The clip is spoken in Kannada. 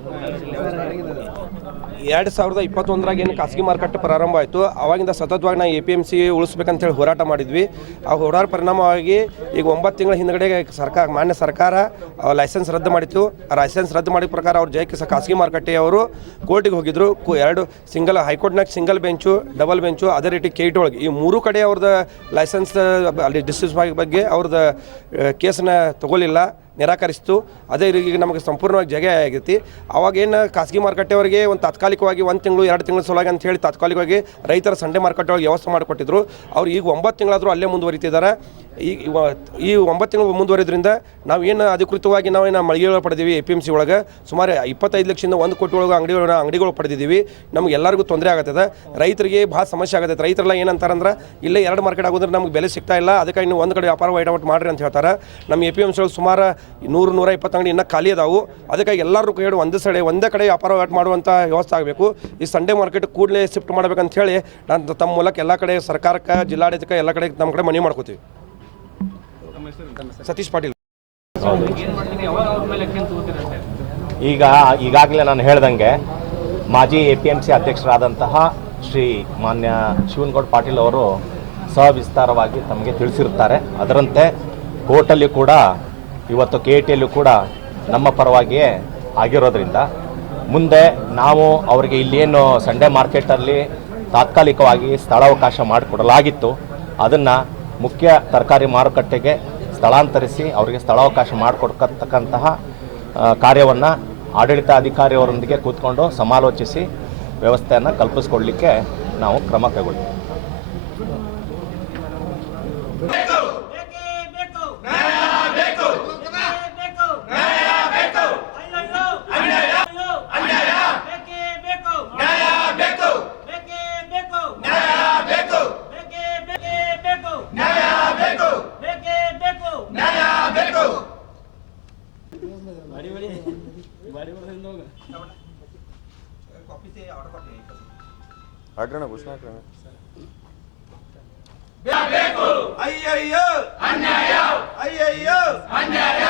2021 ಏನು ಖಾಸಗಿ ಮಾರುಕಟ್ಟೆ ಪ್ರಾರಂಭ ಆಯಿತು. ಅವಾಗಿಂದ ಸತತವಾಗಿ ನಾವು APMC ಉಳಿಸ್ಬೇಕಂತೇಳಿ ಹೋರಾಟ ಮಾಡಿದ್ವಿ. ಆ ಹೋರಾಟ ಪರಿಣಾಮವಾಗಿ ಈಗ 9 ತಿಂಗಳ ಹಿಂದ್ಗಡೆ ಮಾನ್ಯ ಸರ್ಕಾರ ಲೈಸೆನ್ಸ್ ರದ್ದು ಮಾಡಿತ್ತು. ಆ ಲೈಸೆನ್ಸ್ ರದ್ದು ಮಾಡಿದ ಪ್ರಕಾರ ಅವ್ರು ಜಯಕ್ಕೆ ಖಾಸಗಿ ಮಾರುಕಟ್ಟೆಯವರು ಕೋರ್ಟಿಗೆ ಹೋಗಿದ್ರು. 2 ಸಿಂಗಲ್ ಹೈಕೋರ್ಟ್ನಾಗ ಸಿಂಗಲ್ ಬೆಂಚು, ಡಬಲ್ ಬೆಂಚು, ಅದೇ ರೀತಿ KT ಒಳಗೆ ಈ 3 ಕಡೆ ಅವ್ರದ್ದು ಲೈಸೆನ್ಸ್ ಅಲ್ಲಿ ಡಿಸ್ಟ್ರಿಕ್ಟ್ ಬಗ್ಗೆ ಅವ್ರದ್ದು ಕೇಸನ್ನ ತಗೊಳ್ಳಿಲ್ಲ, ನಿರಾಕರಿಸಿತು. ಅದೇ ಈಗ ನಮಗೆ ಸಂಪೂರ್ಣವಾಗಿ ಜಗ ಆಗೈತಿ. ಅವಾಗೇನು ಖಾಸಗಿ ಮಾರುಕಟ್ಟೆಯವರಿಗೆ ಒಂದು ತಾತ್ಕಾಲಿಕವಾಗಿ 1 ತಿಂಗಳು 2 ತಿಂಗಳು ಸಲುವಾಗಿ ಅಂತ ಹೇಳಿ ತಾತ್ಕಾಲಿಕವಾಗಿ ರೈತರ ಸಂಡೆ ಮಾರುಕಟ್ಟೆ ಒಳಗೆ ವ್ಯವಸ್ಥೆ ಮಾಡಿಕೊಟ್ಟಿದ್ರು. ಅವ್ರು ಈಗ 9 ತಿಂಗಳಾದರೂ ಅಲ್ಲೇ ಮುಂದುವರಿತಿದ್ದಾರೆ. ಈ 9 ತಿಂಗಳು ಮುಂದುವರಿದ್ರಿಂದ ನಾವು ಏನು ಅಧಿಕೃತವಾಗಿ ನಾವೇನು ಮಳಿಗೆಗಳು ಪಡೆದೀವಿ APMC ಒಳಗೆ ಸುಮಾರು 25 ಲಕ್ಷದಿಂದ 1 ಕೋಟಿ ಒಳಗೆ ಅಂಗಡಿಗಳು ಪಡೆದಿದ್ದೀವಿ. ನಮ್ಗೆ ಎಲ್ಲರಿಗೂ ತೊಂದರೆ ಆಗುತ್ತದೆ. ರೈತರಿಗೆ ಭಾಳ ಸಮಸ್ಯೆ ಆಗುತ್ತೆ. ರೈತರೆಲ್ಲ ಏನಂತಾರಂದ್ರೆ ಇಲ್ಲೇ 2 ಮಾರ್ಕೆಟ್ ಆಗೋದ್ರೆ ನಮ್ಗೆ ಬೆಲೆ ಸಿಗ್ತಾ ಇಲ್ಲ, ಅದಕ್ಕೆ ನೀವು ಒಂದು ಕಡೆ ವ್ಯಾಪಾರ ವಹಿವಾಟು ಮಾಡಿರಿ ಅಂತ ಹೇಳ್ತಾರೆ. ನಮ್ಮ APMC ಒಳಗೆ ಸುಮಾರು 100-120 ಅಂಗಡಿ ಇನ್ನೂ ಖಾಲಿ ಅದಾವು. ಅದಕ್ಕಾಗಿ ಎಲ್ಲರೂ ಹೇಳಿ ಒಂದೇ ಕಡೆ ವ್ಯಾಪಾರ ವಹಿವಾಟು ಮಾಡುವಂಥ ವ್ಯವಸ್ಥೆ ಆಗಬೇಕು. ಈ ಸಂಡೇ ಮಾರ್ಕೆಟ್ ಕೂಡಲೇ ಶಿಫ್ಟ್ ಮಾಡಬೇಕಂತ ಹೇಳಿ ನಾನು ತಮ್ಮ ಮೂಲಕ ಎಲ್ಲ ಕಡೆ ಸರ್ಕಾರಕ್ಕೆ, ಜಿಲ್ಲಾಡಳಿತಕ್ಕೆ ಎಲ್ಲ ಕಡೆ ನಮ್ಮ ಕಡೆ ಮನವಿ ಮಾಡ್ಕೋತೀವಿ. ಸತೀಶ್ ಪಾಟೀಲ್. ಈಗಾಗಲೇ ನಾನು ಹೇಳ್ದಂಗೆ ಮಾಜಿ APMC ಅಧ್ಯಕ್ಷರಾದಂತಹ ಶ್ರೀ ಮಾನ್ಯ ಶಿವನಗೌಡ ಪಾಟೀಲ್ ಅವರು ಸವಿಸ್ತಾರವಾಗಿ ತಮಗೆ ತಿಳಿಸಿರುತ್ತಾರೆ. ಅದರಂತೆ ಕೋರ್ಟಲ್ಲಿ ಕೂಡ ಇವತ್ತು KTಯಲ್ಲೂ ಕೂಡ ನಮ್ಮ ಪರವಾಗಿಯೇ ಆಗಿರೋದ್ರಿಂದ ಮುಂದೆ ನಾವು ಅವರಿಗೆ ಇಲ್ಲೇನು ಸಂಡೇ ಮಾರ್ಕೆಟಲ್ಲಿ ತಾತ್ಕಾಲಿಕವಾಗಿ ಸ್ಥಳಾವಕಾಶ ಮಾಡಿಕೊಡಲಾಗಿತ್ತು, ಅದನ್ನು ಮುಖ್ಯ ತರಕಾರಿ ಮಾರುಕಟ್ಟೆಗೆ ಸ್ಥಳಾಂತರಿಸಿ ಅವರಿಗೆ ಸ್ಥಳಾವಕಾಶ ಮಾಡಿಕೊಡ್ತಕ್ಕಂತಹ ಕಾರ್ಯವನ್ನು ಆಡಳಿತಾಧಿಕಾರಿಯವರೊಂದಿಗೆ ಕೂತ್ಕೊಂಡು ಸಮಾಲೋಚಿಸಿ ವ್ಯವಸ್ಥೆಯನ್ನು ಕಲ್ಪಿಸ್ಕೊಡ್ಲಿಕ್ಕೆ ನಾವು ಕ್ರಮ ಕೈಗೊಳ್ತೀವಿ. ಅಯ್ಯಯ್ಯೋ ಅನ್ಯಾಯ, ಅಯ್ಯಯ್ಯೋ ಅನ್ಯಾಯ.